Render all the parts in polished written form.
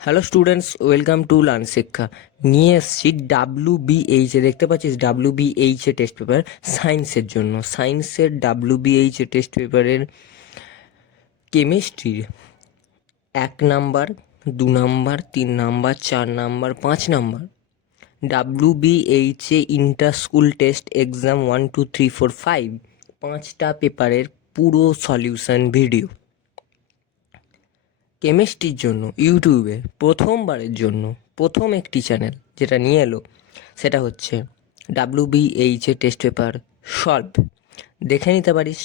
Hello students, welcome to learn শিক্ষা। নিয়ে এসছি WBH এ, দেখতে পাচ্ছিস WBH এ টেস্ট পেপার সায়েন্সের জন্য। সায়েন্সের WBH এ টেস্ট পেপারের কেমিস্ট্রির 1 number, 2 number, 3 number, 4 number, 5 number WBH এ ইন্টার স্কুল টেস্ট এক্সাম 1, 2, 3, 4, 5 5টা পেপারের পুরো সলিউশন ভিডিও কেমিস্ট্রির জন্য ইউটিউবে প্রথমবারের জন্য প্রথম একটি চ্যানেল যেটা নিয়ে এলো, সেটা হচ্ছে WBH এ টেস্ট পেপার সলভ। দেখে নিতে পারিস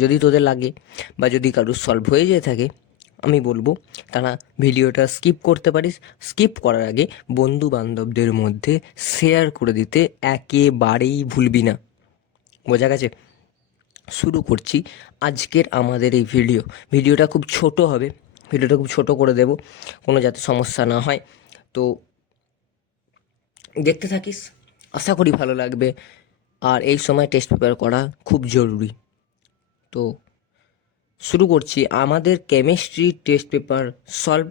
যদি তোদের লাগে, বা যদি কারোর সলভ হয়ে যেয়ে থাকে, আমি বলবো তারা ভিডিওটা স্কিপ করতে পারিস। স্কিপ করার আগে বন্ধু বান্ধবদের মধ্যে শেয়ার করে দিতে একেবারেই ভুলবি না। বোঝা গেছে? শুরু করছি আজকের আমাদের এই ভিডিওটা খুব ছোট হবে। ভিডিওটা খুব ছোট করে দেব, কোনো যাতে সমস্যা না হয়। তো দেখতে থাকিস, আশা করি ভালো লাগবে। আর এই সময় টেস্ট পেপার করা খুব জরুরি। তো শুরু করছি আমাদের chemistry test paper solve,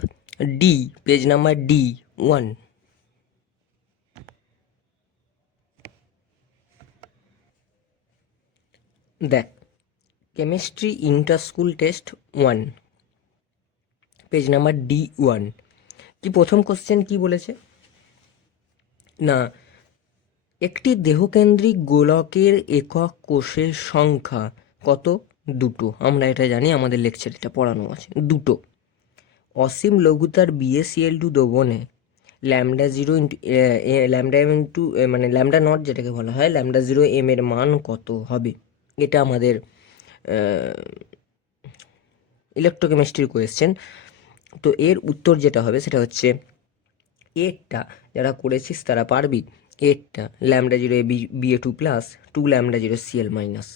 page number D1। দেখ, chemistry inter school test 1, page number D1। কি প্রথম কোশ্চেন কি বলেছে না, একটি দেহকেন্দ্রিক গোলকের একক কোষের সংখ্যা কত? 2টো। আমরা এটা জানি, আমাদের লেকচারে এটা পড়ানো আছে, 2টো। অসীম লঘুতার BaCl2 দ্রবণে ল্যামডা মানে ল্যামডা নট যেটাকে বলা হয়, λ0m এর মান কত হবে? এটা আমাদের ইলেকট্রোকেমিস্ট্রির কোয়েশ্চেন। তো এর উত্তর যেটা হবে সেটা হচ্ছে এরটা, যারা করেছিস তারা পারবি। এরটা λ0 Ba2+, 2λ0Cl-।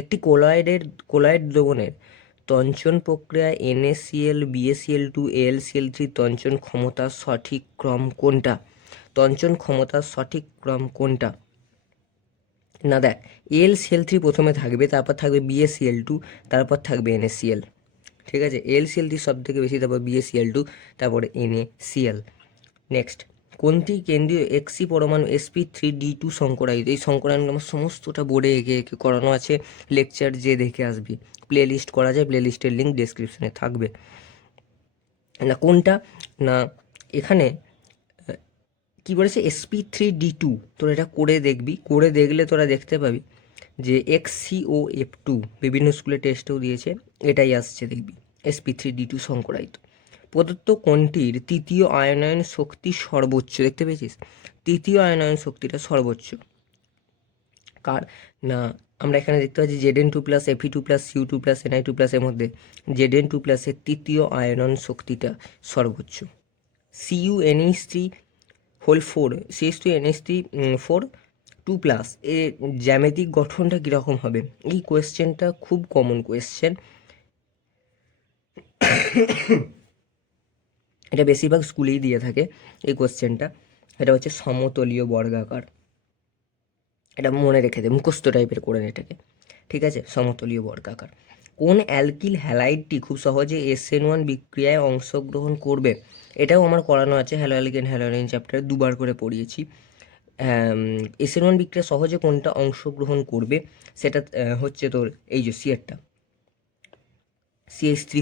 একটি কোলয়েড দ্রবণের তঞ্চন প্রক্রিয়ায় NaCl, BaCl2, AlCl3 তঞ্চন ক্ষমতার সঠিক ক্রম কোনটা? তঞ্চন ক্ষমতার সঠিক ক্রম কোনটা? না দেখ, AlCl3 প্রথমে থাকবে, তারপর থাকবে BaCl2, তারপর থাকবে NaCl। ঠিক আছে, AlCl3 সব থেকে বেশি, তারপর BaCl2, তারপরে NaCl। নেক্সট, কোনটি কেন্দ্রীয় এক্সি পরমাণু sp3d2 সংকরায়িত? এই সংকরায়ন আমার সমস্তটা বোর্ডে এঁকে এঁকে করানো আছে, লেকচার যে দেখে আসবি। প্লে লিস্ট করা যায়, প্লে লিস্টের লিঙ্ক ডেসক্রিপশনে থাকবে। না কোনটা, না এখানে কি বলেছে, sp3d2। তোরা এটা করে দেখবি, করে দেখলে তোরা দেখতে পাবি যে XCOF2 বিভিন্ন স্কুলে টেস্টেও দিয়েছে, এটাই আসছে দেখবি, sp3d2 সংকরায়িত। প্রদত্ত কোনটির তৃতীয় আয়নায়ন শক্তি সর্বোচ্চ? দেখতে পেয়েছিস, তৃতীয় আয়নায়ন শক্তিটা সর্বোচ্চ কার? না আমরা এখানে দেখতে পাচ্ছি Zn2+, Fe2+, Cu2+, Ni2+, এর মধ্যে Zn2+ এর তৃতীয় আয়নন শক্তিটা সর্বোচ্চ। CuNH3 CH2NH3 2+, এর জ্যামিতিক গঠনটা কীরকম হবে? এই কোয়েশ্চেনটা খুব কমন কোয়েশ্চেন, এটা বেশিরভাগ স্কুলেই দিয়ে থাকে এই কোয়েশ্চেনটা। এটা হচ্ছে সমতলীয় বর্গাকার, এটা মনে রেখে দে, মুখস্থ টাইপের করে এটাকে। ঠিক আছে, সমতলীয় বর্গাকার। কোন অ্যালকিল হ্যালাইডটি খুব সহজে SN1 বিক্রিয়ায় অংশগ্রহণ করবে? এটাও আমার করানো আছে, হ্যালো অ্যালকেন হ্যালোরিন চ্যাপ্টারে 2বার করে পড়িয়েছি। SN1 বিক্রিয়া সহজে কোনটা অংশগ্রহণ করবে? সেটা হচ্ছে তোর এই যে সিয়ারটা, CH3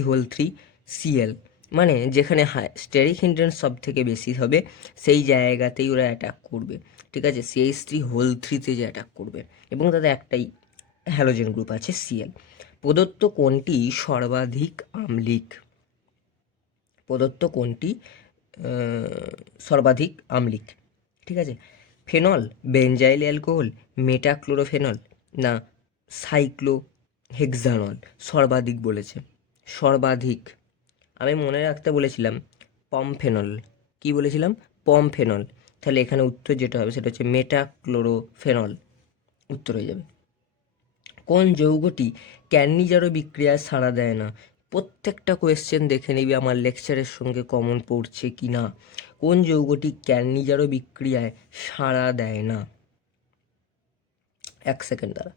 Cl। মানে যেখানে স্টেরিক হিন্ড্রেন্স সব থেকে বেশি হবে সেই জায়গাতেই ওরা অ্যাটাক করবে। ঠিক আছে, CH3 যে অ্যাটাক করবে, এবং তাদের একটাই হ্যালোজেন গ্রুপ আছে Cl। প্রদত্ত কোনটি সর্বাধিক আম্লিক? প্রদত্ত কোনটি সর্বাধিক আম্লিক? ঠিক আছে, ফেনল, বেনজাইল অ্যালকোহল, মেটাক্লোরোফেনল, না সাইক্লোহেক্সানল? সর্বাধিক বলেছে, সর্বাধিক। আমি মনে রাখতে বলেছিলাম পমফেনল। কি বলেছিলাম? পমফেনল। তাহলে এখানে উত্তর যেটা হবে সেটা হচ্ছে মেটাক্লোরোফেনল, উত্তর হয়ে যাবে। কোন যৌগটি ক্যান্নিজারো বিক্রিয়ায় সাড়া দেয় না? প্রত্যেকটা কোয়েশ্চেন দেখে নিবি আমার লেকচারের সঙ্গে কমন পড়ছে কি না। কোন যৌগটি ক্যান্নিজারো বিক্রিয়ায় সাড়া দেয় না? 1 সেকেন্ড দাঁড়া।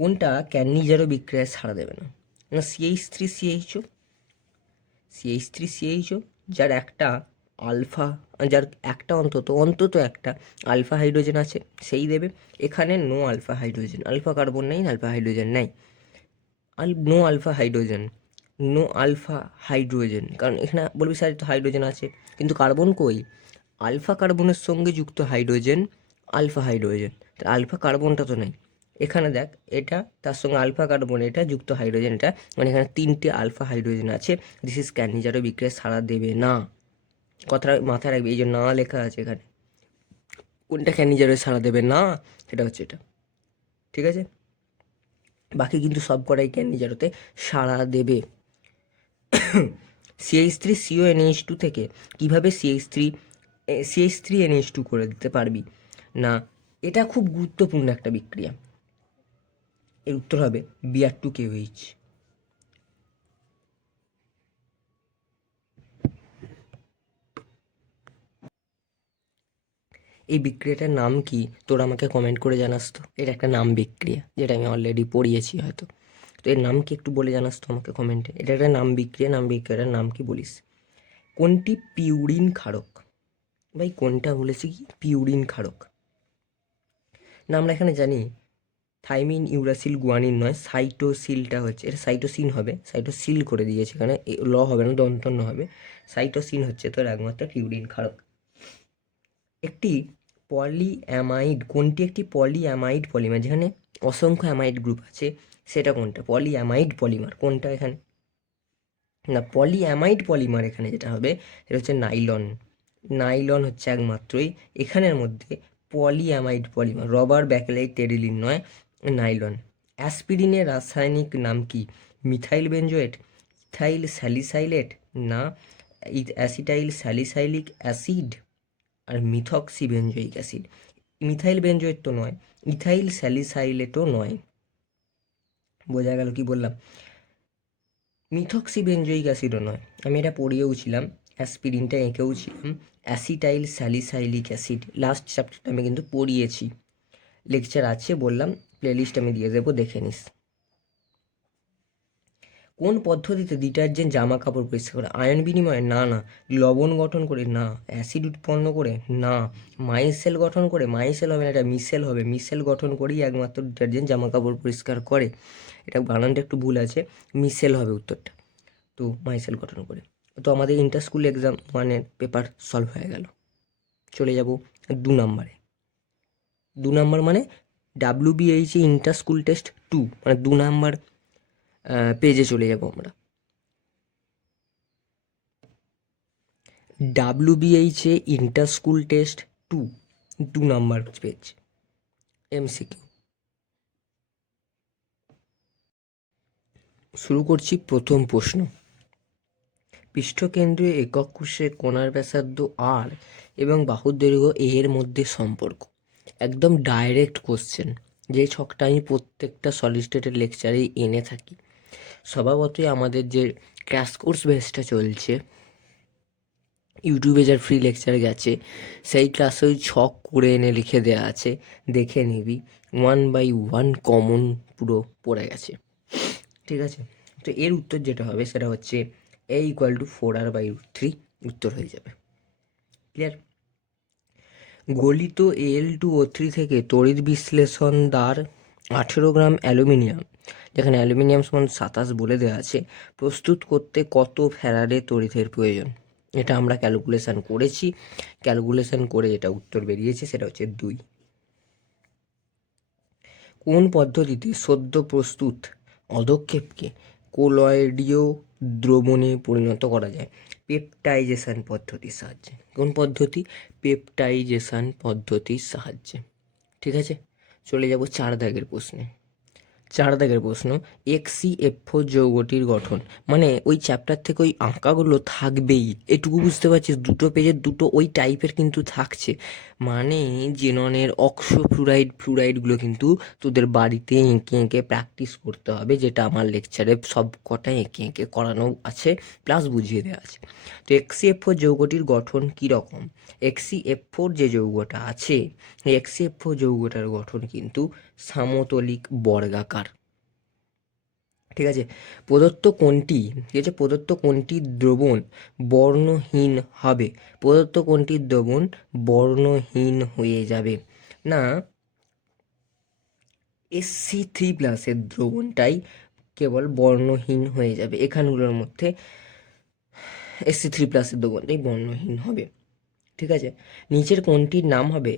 কোনটা ক্যানিজারো বিক্রিয়ায় সাড়া দেবে না? না CH3CHO, CH3CHO, যার একটা আলফা, যার একটা অন্তত একটা আলফা হাইড্রোজেন আছে সেই দেবে। এখানে no alpha hydrogen, alpha carbon নেই, আলফা হাইড্রোজেন নেই, no alpha hydrogen, no alpha hydrogen, কারণ এখানে বলবি স্যার তো হাইড্রোজেন আছে কিন্তু কার্বন কই? আলফা কার্বনের সঙ্গে যুক্ত হাইড্রোজেন আলফা হাইড্রোজেন, আলফা কার্বনটা তো নেই এখানে। দেখ এটা তার সঙ্গে আলফা কার্বন, এটা যুক্ত হাইড্রোজেন, এটা মানে এখানে 3টে আলফা হাইড্রোজেন আছে। দিস ইজ ক্যানিজারো বিক্রিয়া সাড়া দেবে না। কথাটা মাথায় রাখবে, এই যে না লেখা আছে এখানে, কোনটা ক্যানিজারো সাড়া দেবে না সেটা হচ্ছে এটা, ঠিক আছে? বাকি কিন্তু সব কটাই ক্যানিজারোতে সাড়া দেবে। CH3CONH2 থেকে কীভাবে CH3NH2 করে দিতে পারবি না? এটা খুব গুরুত্বপূর্ণ একটা বিক্রিয়া। এর উত্তর হবে Br2KOH। এই বিক্রিয়াটার নাম কি তোরা আমাকে কমেন্ট করে জানাস তো। এটা একটা নাম বিক্রিয়া, যেটা আমি অলরেডি পড়িয়েছি হয়তো। তো এর নাম কি একটু বলে জানাস তো আমাকে কমেন্টে। এটা একটা নাম বিক্রিয়া, নাম বিক্রিয়াটার নাম কি বলিস। কোনটি পিউরিন ক্ষারক? ভাই কোনটা বলেছি কি? পিউরিন ক্ষারক না, আমরা এখানে জানি থাইমিন, ইউরাসিল, গুয়ানিন নয়, সাইটোসিলটা হচ্ছে, এটা সাইটোসিন হবে, সাইটোসিল করে দিয়েছে এখানে, ল হবে না, দন্তন্য হবে। সাইটোসিন হচ্ছে তোর একমাত্র পিউরিন ক্ষারক। একটি পলিঅ্যামাইড, কোনটি একটি পলিঅ্যামাইড পলিমার যেখানে অসংখ্য অ্যামাইড গ্রুপ আছে, সেটা কোনটা? পলিঅ্যামাইড পলিমার কোনটা এখানে? না, পলিঅ্যামাইড পলিমার এখানে যেটা হবে সেটা হচ্ছে নাইলন। নাইলন হচ্ছে একমাত্রই এখানের মধ্যে polyamide polymer, rubber, bakelite, terylene নয়, নাইলন। অ্যাসপিরিনের রাসায়নিক নাম কি? মিথাইল বেঞ্জোয়েট, ইথাইল স্যালিসাইলেট, না অ্যাসিটাইল স্যালিসাইলিক অ্যাসিড, আর methoxy benzoic acid. Methyl benzoate তো নয়, ইথাইল স্যালিসাইলেটও নয়। বোঝা গেল কি বললাম? মিথক্সি বেঞ্জোইক অ্যাসিডও নয়, আমি এটা পড়িয়েও ছিলাম, অ্যাসপিরিনটা এঁকেও ছিলাম। অ্যাসিটাইল স্যালিসাইলিক অ্যাসিড লাস্ট চ্যাপ্টারটা আমি কিন্তু পড়িয়েছি, লেকচার আছে বললাম, প্লেলিস্ট আমি দিয়ে দেবো, দেখে নিস। কোন পদ্ধতিতে ডিটারজেন্ট জামা কাপড় পরিষ্কার করে? আয়ন বিনিময়ে? না না। লবণ গঠন করে? না। অ্যাসিড উৎপন্ন করে? না। মাইসেল গঠন করে? মাইসেল হবে না, এটা মিসেল হবে, মিসেল গঠন করেই একমাত্র ডিটারজেন্ট জামা কাপড় পরিষ্কার করে। এটা বানানটা একটু ভুল আছে, মিসেল হবে উত্তরটা, তো মাইসেল গঠন করে। তো আমাদের ইন্টার স্কুল এক্সাম মানে পেপার সলভ হয়ে গেল। চলে যাব 2 নম্বরে। 2 নম্বর মানে WBH ইন্টার স্কুল টেস্ট 2, মানে 2 নম্বর পেজে চলে যাব আমরা। WBH ইন্টার স্কুল টেস্ট 2 নম্বর পেজ, MCQ। শুরু করছি প্রথম প্রশ্ন। পৃষ্ঠকেন্দ্রীয় একক কোষে কোণার ব্যাসার্ধ R এবং বাহুর দৈর্ঘ্য A এর মধ্যে সম্পর্ক। একদম ডাইরেক্ট কোশ্চেন, যে ছকটা আমি প্রত্যেকটা সলিড স্টেটের লেকচারেই এনে থাকি। স্বভাবতই আমাদের যে ক্র্যাশ কোর্স বেসটা চলছে, ইউটিউবে যার ফ্রি লেকচার গেছে, সেই ক্লাসে ওই ছক করে এনে লিখে দেওয়া আছে, দেখে নিবি 1/1 কমন পুরো পড়ে গেছে, ঠিক আছে? তো এর উত্তর যেটা হবে সেটা হচ্ছে A=4R/√3 উত্তর হয়ে যাবে। ক্লিয়ার? গলিত Al2O3 থেকে তড়িৎ বিশ্লেষণ দ্বার 18 গ্রাম অ্যালুমিনিয়াম, যেখানে অ্যালুমিনিয়াম সমান 27 বলে দেওয়া আছে, প্রস্তুত করতে কত ফ্যারাডে তড়িতের প্রয়োজন? এটা আমরা ক্যালকুলেশান করেছি, ক্যালকুলেশান করে যেটা উত্তর বেরিয়েছে সেটা হচ্ছে 2। কোন পদ্ধতিতে সদ্য প্রস্তুত অধক্ষেপকে কোলয়েডীয় দ্রবণে পরিণত করা যায়? পেপটাইজেশন পদ্ধতির সাহায্যে। কোন পদ্ধতি? পেপটাইজেশন পদ্ধতির সাহায্যে, ঠিক আছে? চলে যাব 4 দাগের প্রশ্নে। 4 দাগের প্রশ্ন, XCFO যৌগটির গঠন, মানে ওই চ্যাপ্টার থেকে ওই আঁকাগুলো থাকবেই, এটুকু বুঝতে পারছিস? 2 পেজের 2 ওই টাইপের কিন্তু থাকছে, মানে জেননের অক্সো ফ্লুরাইডগুলো কিন্তু তোদের বাড়িতে এঁকে এঁকে প্র্যাকটিস করতে হবে, যেটা আমার লেকচারে সব কটা এঁকে এঁকে করানো আছে, প্লাস বুঝিয়ে দেওয়া আছে। তো XCFO যৌগটির গঠন কীরকম? XCFO যে যৌগটা আছে, এই XCFO যৌগটার গঠন কিন্তু সমতলিক বর্গাকার। ঠিক আছে, প্রদত্ত কোনটি, ঠিক আছে, প্রদত্ত কোনটি দ্রবণ বর্ণহীন হবে, প্রদত্ত কোনটি দ্রবণ বর্ণহীন হয়ে যাবে? না, SC3+ দ্রবণটাই কেবল বর্ণহীন হয়ে যাবে। এখানগুলোর মধ্যে SC3+ দ্রবণটাই বর্ণহীন হবে। ঠিক আছে, নিচের কোনটির নাম হবে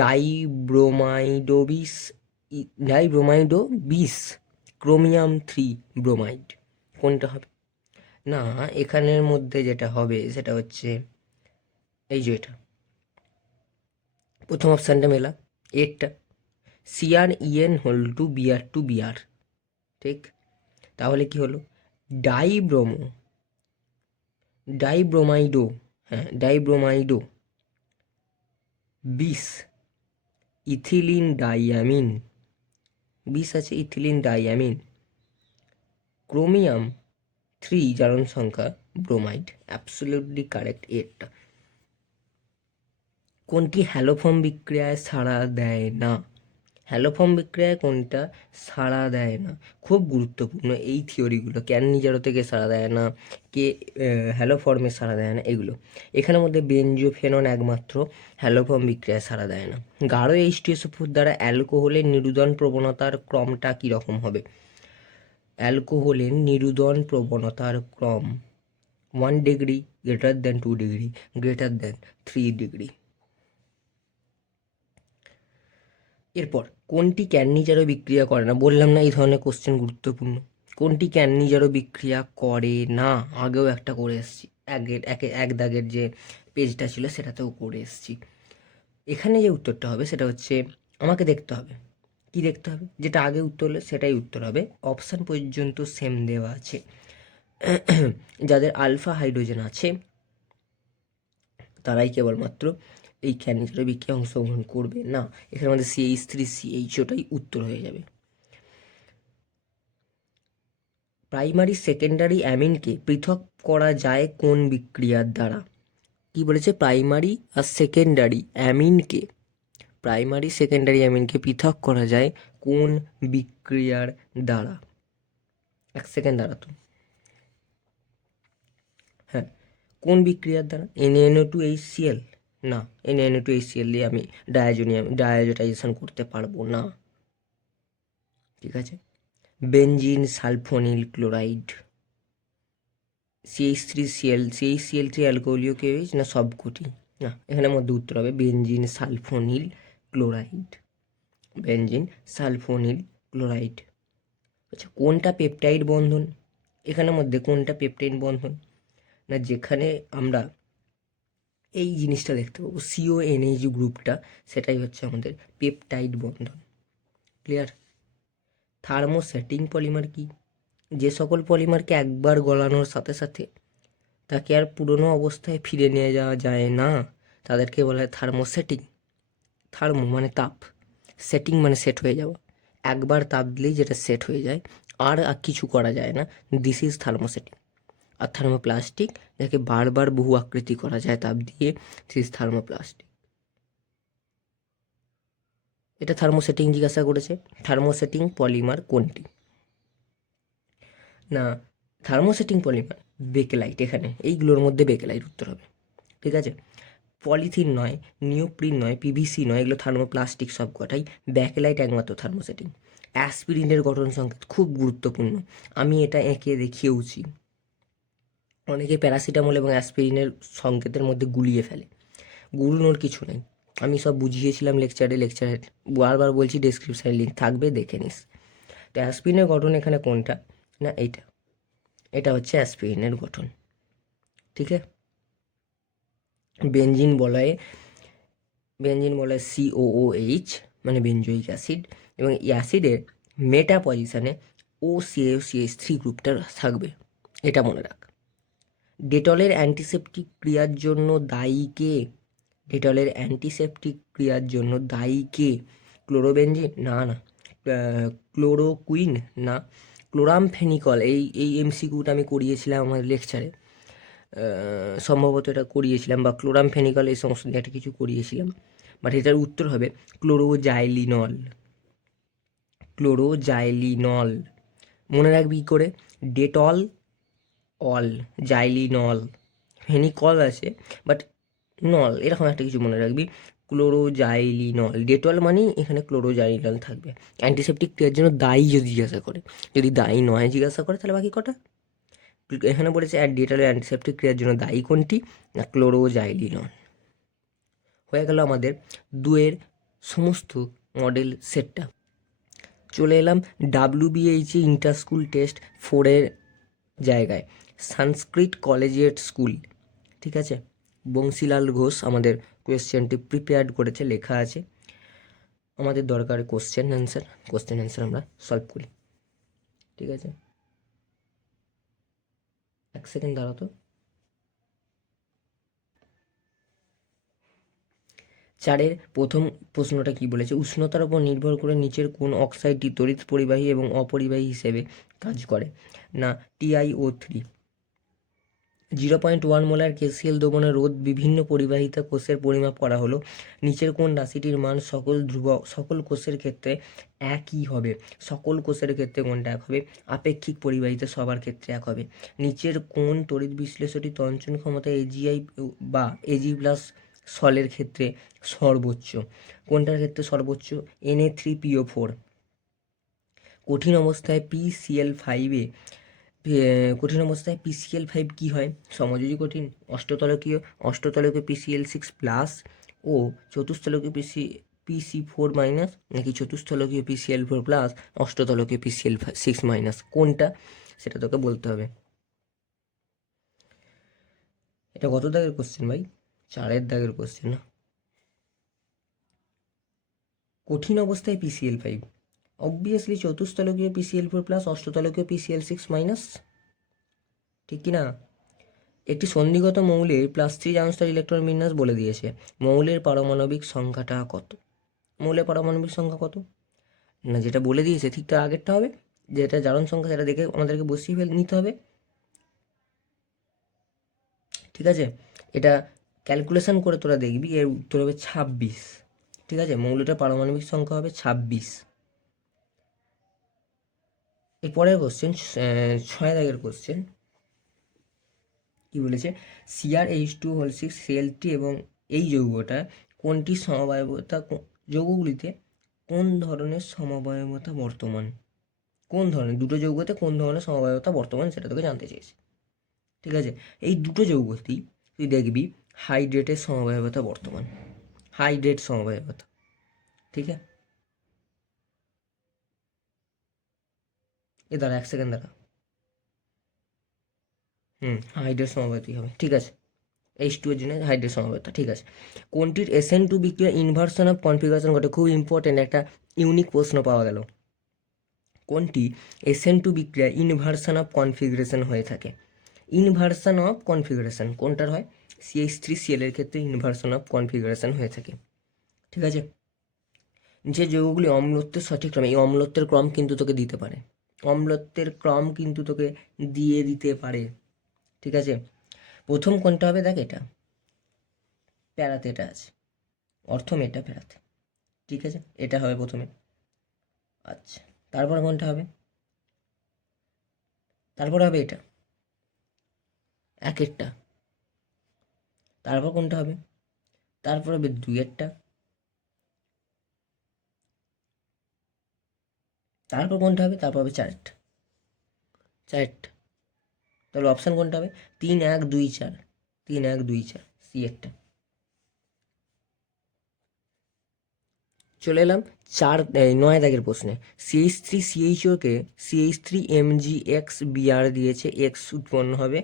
ডাইব্রোমাইডোবিস, ডাইব্রোমাইডোবিস ক্রোমিয়াম 3 ব্রোমাইড? কোনটা হবে? না, এখানের মধ্যে যেটা হবে সেটা হচ্ছে এই যে এটা প্রথম অপশানটা মেলা, এরটা CrEn=Br2Br। ঠিক, তাহলে কি হলো? ডাইব্রোমো, ডাইব্রোমাইডো, হ্যাঁ ডাইব্রোমাইডো বিশ ইথিলিন ডাইয়ামিন, বিষ আছে ইথিলিন ডাইয়ামিন, ক্রোমিয়াম 3 জারণ সংখ্যা ব্রোমাইড। Absolutely correct এরটা। কোনটি হ্যালোফর্ম বিক্রিয়ায় সাড়া দেয় না? হ্যালোফর্ম বিক্রিয়ায় কোনটা সাড়া দেয় না? খুব গুরুত্বপূর্ণ এই থিওরিগুলো, ক্যাননিজারো থেকে সাড়া দেয় না, কে হ্যালোফর্মে সাড়া দেয় না, এগুলো। এখানের মধ্যে বেনজোফেনন একমাত্র হ্যালোফর্ম বিক্রিয়ায় সাড়া দেয় না। গাঢ় H2SO4 দ্বারা অ্যালকোহলের নিরুদন প্রবণতার ক্রমটা কীরকম হবে? অ্যালকোহলের নিরুদন প্রবণতার ক্রম 1 degree, greater than 2 degree, greater than 3 degree. এরপর কোনটি ক্যাননিজারো বিক্রিয়া করে না? বললাম না এই ধরনের কোশ্চেন গুরুত্বপূর্ণ। কোনটি ক্যাননিজারো বিক্রিয়া করে না? আগেও একটা করে এসেছি, এক দাগের যে পেজটা ছিল সেটাতেও করে এসেছি। এখানে যে উত্তরটা হবে সেটা হচ্ছে, আমাকে দেখতে হবে, কি দেখতে হবে? যেটা আগে উত্তর হলে সেটাই উত্তর হবে। অপশান পর্যন্ত সেম দেওয়া আছে। যাদের আলফা হাইড্রোজেন আছে তারাই কেবলমাত্র এই ক্যাননিজারো বিক্রিয়ায় অংশগ্রহণ করবে না। এখানে আমাদের CH3CH ওটাই উত্তর হয়ে যাবে। প্রাইমারি সেকেন্ডারি অ্যামিনকে পৃথক করা যায় কোন বিক্রিয়ার দ্বারা? কি বলেছে? প্রাইমারি আর সেকেন্ডারি অ্যামিনকে, প্রাইমারি সেকেন্ডারি অ্যামিনকে পৃথক করা যায় কোন বিক্রিয়ার দ্বারা? এক সেকেন্ড দাঁড়াতো, হ্যাঁ, কোন বিক্রিয়ার দ্বারা? NaNO2HCl? না, NaNO2HCl দিয়ে আমি ডায়াজোটাইজেশন করতে পারবো না। ঠিক আছে, বেনজিন সালফোনিল ক্লোরাইড, CH3Cl অ্যালকোহলীয় কেউচ না সবকটি? না, এখানের মধ্যে উত্তর হবে বেনজিন সালফোনিল ক্লোরাইড, বেনজিন সালফোনিল ক্লোরাইড। আচ্ছা, কোনটা পেপটাইড বন্ধন? এখানের মধ্যে কোনটা পেপটাইড বন্ধন? না, যেখানে আমরা এই জিনিসটা দেখতে পাবো CONH গ্রুপটা, সেটাই হচ্ছে আমাদের পেপটাইড বন্ধন। ক্লিয়ার? থার্মোসেটিং পলিমার কি? যে সকল পলিমারকে একবার গলানোর সাথে সাথে তাকে আর পুরনো অবস্থায় ফিরে নিয়ে যাওয়া যায় না, তাদেরকে বলা হয় থার্মোসেটিং। থার্মো মানে তাপ, সেটিং মানে সেট হয়ে যাওয়া। একবার তাপ দিলেই যেটা সেট হয়ে যায়, আর কিছু করা যায় না, দিস ইজ থার্মোসেটিং। আর থার্মোপ্লাস্টিক, যাকে বারবার বহু আকৃতি করা যায় তাপ দিয়ে, দিস ইজ থার্মোপ্লাস্টিক। এটা থার্মোসেটিং জিজ্ঞাসা করেছে। থার্মোসেটিং পলিমার কোনটি? না, থার্মোসেটিং পলিমার বেকেলাইট। এখানে এইগুলোর মধ্যে বেকেলাইট উত্তর হবে। ঠিক আছে, পলিথিন নয়, নিওপ্রিন নয়, PVC নয়, এগুলো থার্মোপ্লাস্টিক সব কটাই। ব্যাকেলাইট একমাত্র থার্মোসেটিং। অ্যাসপিরিনের গঠন সংকেত খুব গুরুত্বপূর্ণ, আমি এটা এঁকে দেখিয়েওছি। অনেকে প্যারাসিটামল এবং অ্যাসপিরিনের সংকেতের মধ্যে গুলিয়ে ফেলে, গুলনোর কিছু নেই। আমি সব বুঝিয়েছিলাম লেকচারে, বারবার বলছি, ডেসক্রিপশানে লিঙ্ক থাকবে, দেখে নিস। তো অ্যাসপিরিনের গঠন এখানে কোনটা? না এইটা, এটা হচ্ছে অ্যাসপিরিনের গঠন। ঠিক আছে, বেনজিন বলয়ে COOH মানে বেনজোইক অ্যাসিড, এবং এই অ্যাসিডের মেটা পজিশানে OCH3 গ্রুপটা থাকবে, এটা মনে রাখ। ডেটলের অ্যান্টিসেপটিক ক্রিয়ার জন্য দায়ী কে? ডেটলের অ্যান্টিসেপটিক ক্রিয়ার জন্য দায়ী কে? ক্লোরোবেনজিন? না না। ক্লোরোকুইন? না। ক্লোরামফেনিকল? এই MCQটা আমি করিয়েছিলাম আমাদের লেকচারে, সম্ভবত এটা করিয়েছিলাম, বা ক্লোরামফেনিকল এই সমস্ত একটা কিছু করিয়েছিলাম, বাট এটার উত্তর হবে ক্লোরোজাইলিনল। ক্লোরোজাইলিনল। মনে রাখবি কী করে? ডেটল, অল, জাইলিনল, ফেনিকল আছে বাট নল, এরকম একটা কিছু মনে রাখবি। ক্লোরোজাইলিনল, ডেটল মানেই এখানে ক্লোরোজাইলিনল থাকবে। অ্যান্টিসেপটিক ক্রিয়ার জন্য দায়ী যদি জিজ্ঞাসা করে, যদি দায়ী নয় জিজ্ঞাসা করে তাহলে বাকি কটা? এখানে বলেছে ডেটলের অ্যান্টিসেপটিক ক্রিয়ার জন্য দায়ী কোনটি? না ক্লোরোজাইলিনল। হয়ে গেল আমাদের 2-এর সমস্ত মডেল সেটটা। চলে এলাম WBHE ইন্টার স্কুল টেস্ট 4-এর জায়গায়, সংস্কৃত কলেজিয়েট স্কুল। ঠিক আছে, বংশীলাল ঘোষ আমাদের কোয়েশ্চেনটি প্রিপেয়ার্ড করেছে, লেখা আছে। আমাদের দরকার কোশ্চেন অ্যান্সার আমরা সলভ করি। ঠিক আছে, এক সেকেন্ড দাঁড়াও তো। 4-এর প্রথম প্রশ্নটা কি বলেছে? উষ্ণতার উপর নির্ভর করে নিচের কোন অক্সাইডটি তড়িৎ পরিবাহী এবং অপরিবাহী হিসেবে কাজ করে? না TiO3। 0.1 মোলার কেসিএল দ্রবণের রোধ বিভিন্ন পরিবাহিতা কোষের পরিমাপ করা হলো। নিচের কোন রাশিটির মান সকল কোষের ক্ষেত্রে একই হবে? সকল কোষের ক্ষেত্রে কোনটা এক হবে? আপেক্ষিক পরিবাহিতা সবার ক্ষেত্রে এক হবে। নিচের কোন তড়িৎ বিশ্লেষণী তঞ্চন ক্ষমতা AgI বা Ag+ সলের ক্ষেত্রে সর্বোচ্চ? কোনটার ক্ষেত্রে সর্বোচ্চ? Na3PO4। কঠিন অবস্থায় PCl5 কঠিন অবস্থায় PCl5 কি হয়? সমযোজী কঠিন, অষ্টতলকীয় PCl6+ ও চতুস্থলকীয় PC4- নাকি চতুস্থলকীয় PCl4+, অষ্টতলকীয় PCl6-? কোনটা সেটা তোকে বলতে হবে। এটা কত দাগের কোশ্চেন ভাই? 4-এর দাগের কোশ্চেন না? কঠিন অবস্থায় PCl5 অবভিয়াসলি চতুস্থলকীয় PCl4+, অষ্টতলকীয় PCl6-। ঠিক কি না? একটি সন্ধিগত মৌলের +3 জাংস্টার ইলেকট্রন বিন্যাস বলে দিয়েছে। মৌলের পারমাণবিক সংখ্যাটা কত? মৌলের পারমাণবিক সংখ্যা কত? না যেটা বলে দিয়েছে ঠিক তার আগেরটা হবে, যেটা জারণ সংখ্যা সেটা দেখে আমাদেরকে বসিয়ে নিতে হবে। ঠিক আছে, এটা ক্যালকুলেশন করে তোরা দেখবি, এর উত্তর হবে 26। ঠিক আছে, মৌলটার পারমাণবিক সংখ্যা হবে 26। এরপরের কোশ্চেন 6 দাগের কোশ্চেন কি বলেছে? CrH2O6 Cl3 এবং এই যৌগটা কোনটি সমবায়বতা, যৌগগুলিতে কোন ধরনের সমবায়বতা বর্তমান? কোন ধরনের দুটো যৌগতে কোন ধরনের সমবায়বতা বর্তমান সেটা তোকে জানতে চেয়েছে। ঠিক আছে, এই দুটো যৌগতেই তুই দেখবি হাইড্রেটের সমবায়বতা বর্তমান, হাইড্রেট সমবায়বতা। ঠিক আছে, দাঁড়া এক সেকেন্ড দাঁড়া। হাইড্রেট সমবায়তই হবে। ঠিক আছে, H2 এর জন্য হাইড্রেট সমবায়তা। ঠিক আছে, কোনটির SN2 বিক্রিয়া ইনভার্সন অফ কনফিগারেশন ঘটে? খুব ইম্পর্টেন্ট একটা ইউনিক প্রশ্ন পাওয়া গেল। কোনটি SN2 বিক্রিয়া ইনভার্সন অফ কনফিগারেশন হয়ে থাকে? ইনভার্সন অফ কনফিগারেশন কোনটার হয়? CH3Cl এর ক্ষেত্রে ইনভার্সন অফ কনফিগারেশন হয়ে থাকে। ঠিক আছে, যে যৌগগুলি অম্লত্বের সঠিক ক্রম, এই অম্লত্বের ক্রম কিন্তু তোকে দিতে পারে, অম্লত্বের ক্রম কিন্তু তোকে দিয়ে দিতে পারে। ঠিক আছে, প্রথম কোনটা হবে? দেখ, এটা প্যারাতে এটা আছে, অর্থম এটা প্যারাতে। ঠিক আছে, এটা হবে প্রথমে। আচ্ছা, তারপর কোনটা হবে? তারপর হবে এটা একেরটা। তারপর কোনটা হবে? তারপর হবে 2-এরটা। তারপর কোনটা হবে? তারপর হবে 4-এরটা। 4-এরটা। তাহলে অপশান কোনটা হবে? 3, 1, 2, 4। 3, 1, 2, 4 C-এরটা। চলে এলাম 9 দাগের প্রশ্নে। CH3CHO-কে CH3MgX দিয়েছে, X উৎপন্ন হবে।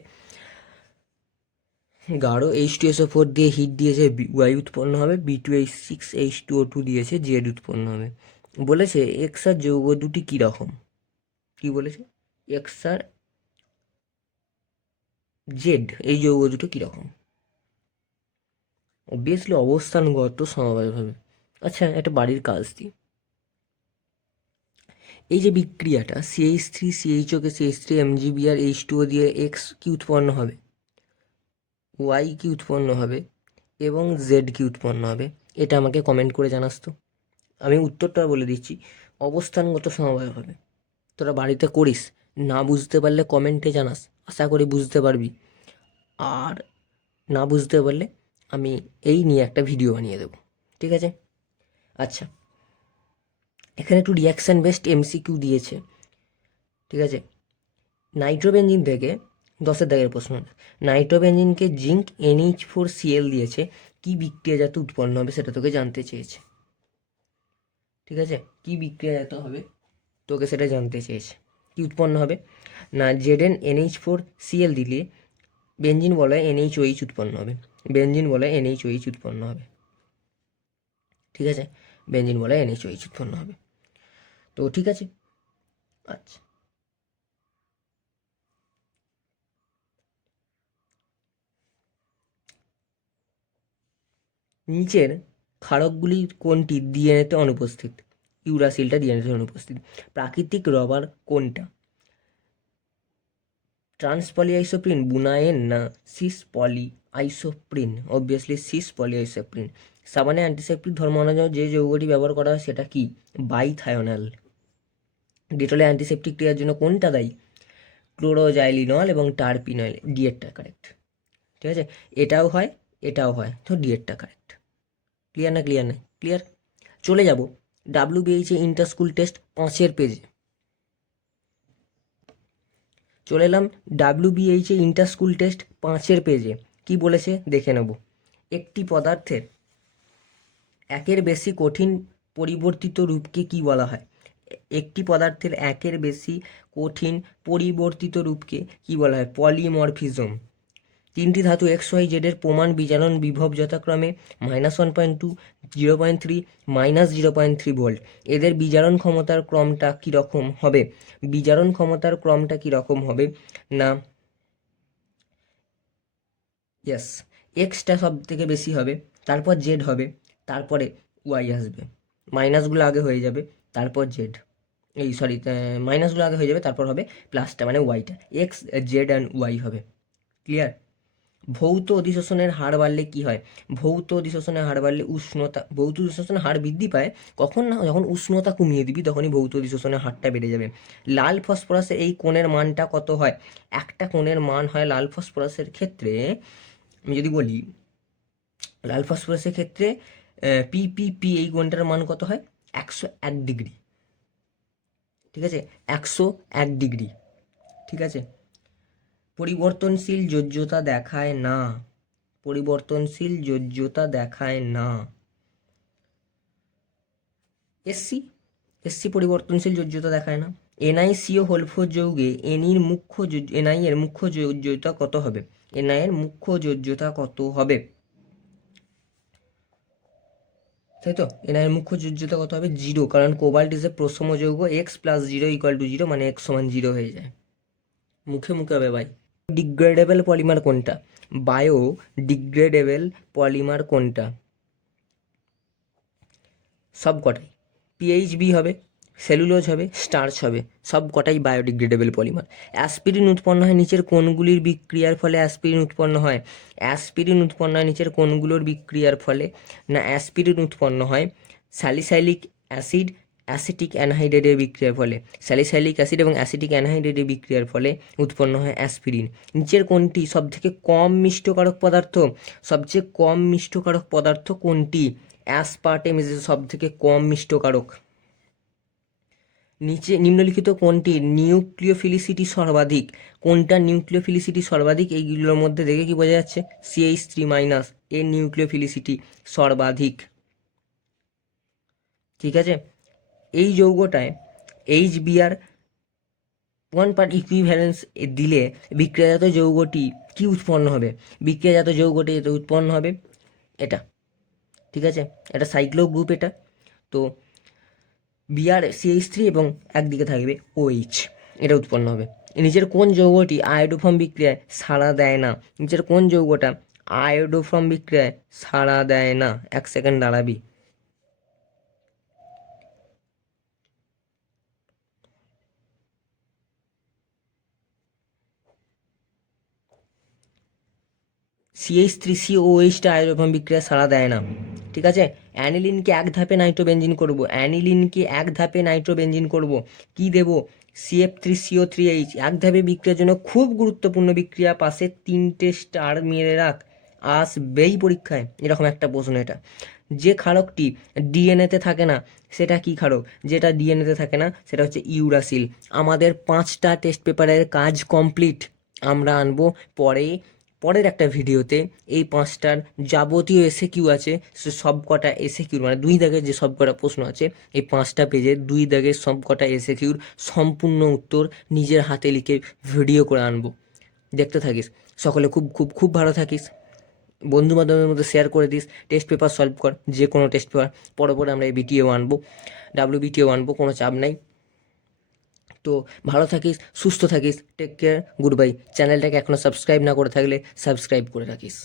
গাঢ় H2SO4 দিয়ে হিট দিয়েছে, Y উৎপন্ন হবে। B2H6H2O2 দিয়েছে, Z উৎপন্ন হবে। বলেছে এক্স আর যৌগ দুটি কীরকম? কি বলেছে? এক্স আর জেড এই যৌগ দুটো কীরকম? অবভিয়াসলি অবস্থানগত সমবায় হবে। আচ্ছা, একটা বাড়ির কাজ দিই। এই যে বিক্রিয়াটা CH3CHO-কে CH3MgBr দিয়ে এক্স কি উৎপন্ন হবে, ওয়াই কি উৎপন্ন হবে এবং জেড কি উৎপন্ন হবে? এটা আমাকে কমেন্ট করে জানাস তো। আমি উত্তরটা বলে দিচ্ছি। অবস্থানগত সমবায় হবে। তোরা বাড়িতে করিস, না বুঝতে পারলে কমেন্টে জানাস, আশা করি বুঝতে পারবি। আর না বুঝতে পারলে আমি এই নিয়ে একটা ভিডিও বানিয়ে দেবো, ঠিক আছে? আচ্ছা, এখানে একটু রিয়াকশান বেসড এমসিকিউ দিয়েছে, ঠিক আছে? নাইট্রোবেনজিন থেকে 10-এর দাগের প্রশ্ন, নাইট্রোবেনজিনকে জিঙ্ক NH4Cl দিয়েছে, কি বিক্রিয়াজাত উৎপন্ন হবে সেটা তোকে জানতে চেয়েছে, ঠিক আছে? কি বিক্রিয়াজাত হবে তোকে সেটা জানতে চেয়েছে। কি উৎপন্ন হবে না, ZnNH4Cl দিলে বেনজিন বলয় NaOH উৎপন্ন হবে, বেনজিন বলয় NaOH উৎপন্ন হবে, ঠিক আছে? বেনজিন বলয় NaOH উৎপন্ন হবে। তো ঠিক আছে, আচ্ছা, নিচের ক্ষারকগুলি কোনটি ডিএনএতে অনুপস্থিত? ইউরাসিলটা ডিএনএতে অনুপস্থিত। প্রাকৃতিক রবার কোনটা? ট্রান্স পলিআইসোপ্রিন, বুনায়েন না সিস পলি আইসোপ্রিন? অবভিয়াসলি সিস পলি আইসোপ্রিন। সাবানে অ্যান্টিসেপ্টিক ধর্ম অনুযায়ী যে যৌগটি ব্যবহার করা হয় সেটা কি? বাইথায়োনাল। ডেটলে অ্যান্টিসেপ্টিক ক্রিয়ার জন্য কোনটা দায়ী? ক্লোরোজাইলিনল এবং টার্পিনল। ডিএরটা কারেক্ট, ঠিক আছে? এটাও হয়, এটাও হয়, তো ডিএরটা কারেক্ট। ক্লিয়ার না? ক্লিয়ার নেই? ক্লিয়ার। চলে যাব WBH ইন্টার স্কুল টেস্ট 5-এর পেজে। চলে এলাম WBH ইন্টার স্কুল টেস্ট 5-এর পেজে। কি বলেছে দেখে নেব। একটি পদার্থের একের বেশি কঠিন পরিবর্তিত রূপকে কি বলা হয়? একটি পদার্থের একের বেশি কঠিন পরিবর্তিত রূপকে কি বলা হয়? পলিমরফিজম। তিনটি ধাতু XYZ এর প্রমাণ বিজারণ বিভব যথাক্রমে -1.2, 0.3, -0.3 ভোল্ট। এদের বিজারণ ক্ষমতার ক্রমটা কীরকম হবে? বিজারণ ক্ষমতার ক্রমটা কীরকম হবে না, ইয়েস, এক্সটা সব থেকে বেশি হবে, তারপর জেড হবে, তারপরে ওয়াই আসবে। মাইনাসগুলো আগে হয়ে যাবে, তারপর জেড, এই সরি, মাইনাসগুলো আগে হয়ে যাবে, তারপর হবে প্লাসটা মানে ওয়াইটা। এক্স, জেড অ্যান্ড ওয়াই হবে। ক্লিয়ার? ভৌত অধিশোষণের হার বাড়লে কি হয়? ভৌত অধিশোষণের হার বাড়লে ভৌত অধিশোষণের হার বৃদ্ধি পায় কখন? না, যখন উষ্ণতা কমিয়ে দিবি তখনই ভৌত অধিশোষণের হারটা বেড়ে যাবে। লাল ফসফরাসের এই কোণের মানটা কত হয়? একটা কোণের মান হয় লাল ফসফরাসের ক্ষেত্রে, আমি যদি বলি লাল ফসফরাসের ক্ষেত্রে PPP এই কোণটার মান কত হয়? 101 ডিগ্রি, ঠিক আছে? 101 ডিগ্রি, ঠিক আছে? পরিবর্তনশীল যোজ্যতা দেখায় না, পরিবর্তনশীল যোজ্যতা দেখায় না। এসসি পরিবর্তনশীল যোজ্যতা দেখায় না। NiCO হোল4 যৌগে Ni এর মুখ্য যোজ্যতা কত হবে? Ni এর মুখ্য যোজ্যতা কত হবে? তাই তো, Ni এর মুখ্য যোজ্যতা কত হবে? 0, কারণ কোবাল্ট ইজ এ প্রশম যৌগ। x + 0 = 0, মানে x = 0 হয়ে যায়। মুখে মুখে হবে ভাই। ডিগ্রেডেবল পলিমার কোনটা? বায়ো ডিগ্রেডেবল পলিমার কোনটা? সব কটাই। PHB হবে, সেলুলোজ হবে, স্টার্চ হবে, সব কটাই বায়োডিগ্রেডেবল পলিমার। অ্যাসপিরিন উৎপন্ন হয় নিচের কোনগুলির বিক্রিয়ার ফলে? অ্যাসপিরিন উৎপন্ন হয়, অ্যাসপিরিন উৎপন্ন হয় নিচের কোনগুলোর বিক্রিয়ার ফলে? না, অ্যাসপিরিন উৎপন্ন হয় স্যালিসাইলিক অ্যাসিড অ্যাসিটিক অ্যানহাইড্রেটের বিক্রিয়ার ফলে। স্যালিসাইলিক অ্যাসিড এবং অ্যাসিটিক অ্যানহাইড্রেটের বিক্রিয়ার ফলে উৎপন্ন হয় অ্যাসপিরিন। নিচের কোনটি সবথেকে কম মিষ্টকারক পদার্থ? সবচেয়ে কম মিষ্টকারক পদার্থ কোনটি? অ্যাসপার্টেম ইজ সব থেকে কম মিষ্টকারক। নিচে নিম্নলিখিত কোনটি নিউক্লিওফিলিসিটি সর্বাধিক? কোনটা নিউক্লিওফিলিসিটি সর্বাধিক? এইগুলোর মধ্যে দেখে কি বোঝা যাচ্ছে? CH3- এর নিউক্লিওফিলিসিটি সর্বাধিক, ঠিক আছে? এই যৌগটায় HBr 1 পার্ট ইকুইভ্যালেন্স দিলে বিক্রিয়াজাত যৌগটি কি উৎপন্ন হবে? বিক্রিয়াজাত যৌগটি উৎপন্ন হবে এটা, ঠিক আছে? এটা সাইক্লো গ্রুপ এটা। তো BrCH3 এবং একদিকে থাকবে OH, এটা উৎপন্ন হবে। নিচের কোন যৌগটি আয়োডোফর্ম বিক্রিয়ায় সাড়া দেয় না? নিচের কোন যৌগটা আয়োডোফর্ম বিক্রিয়ায় সাড়া দেয় না? 1 সেকেন্ড দাঁড়াবি। CH3COOHটা আয়োডোফর্ম বিক্রিয়ায় সাড়া দেয় না। ঠিক আছে, অ্যানিলিনকে এক ধাপে নাইট্রোবেনজিন করব, অ্যানিলিনকে এক ধাপে নাইট্রোবেনজিন করব, কি দেব, CF3CO3H, এক ধাপে বিক্রিয়ার জন্য খুব গুরুত্বপূর্ণ বিক্রিয়া, পাশে 3টে স্টার মেরে রাখ, আসবেই পরীক্ষায় এরকম একটা প্রশ্ন এটা। যে ক্ষারকটি ডিএনএতে থাকে না সেটা কি ক্ষারক, যেটা ডিএনএতে থাকে না সেটা হচ্ছে ইউরাসিল। আমাদের 5টা টেস্ট পেপারের কাজ কমপ্লিট, আমরা আনবো পরের একটা ভিডিওতে এই 5টার যাবতীয় এসএকিউ আছে, সে সব কটা এসএকিউ মানে 2 দাগের যে সব কটা প্রশ্ন আছে, এই 5টা পেজের 2 দাগের সব কটা এসএকিউর সম্পূর্ণ উত্তর নিজের হাতে লিখে ভিডিও করে আনবো, দেখতে থাকিস। সকলে খুব খুব খুব ভালো থাকিস, বন্ধু বান্ধবের মধ্যে শেয়ার করে দিস, টেস্ট পেপার সলভ কর, যে কোনো টেস্ট পেপার। পরে আমরা এই বিটিও আনবো, WBTও আনবো, কোনো চাপ নাই। তো ভালো থাকিস, সুস্থ থাকিস, টেক কেয়ার, গুড বাই। চ্যানেলটাকে এখনও সাবস্ক্রাইব না করে থাকলে সাবস্ক্রাইব করে রাখিস।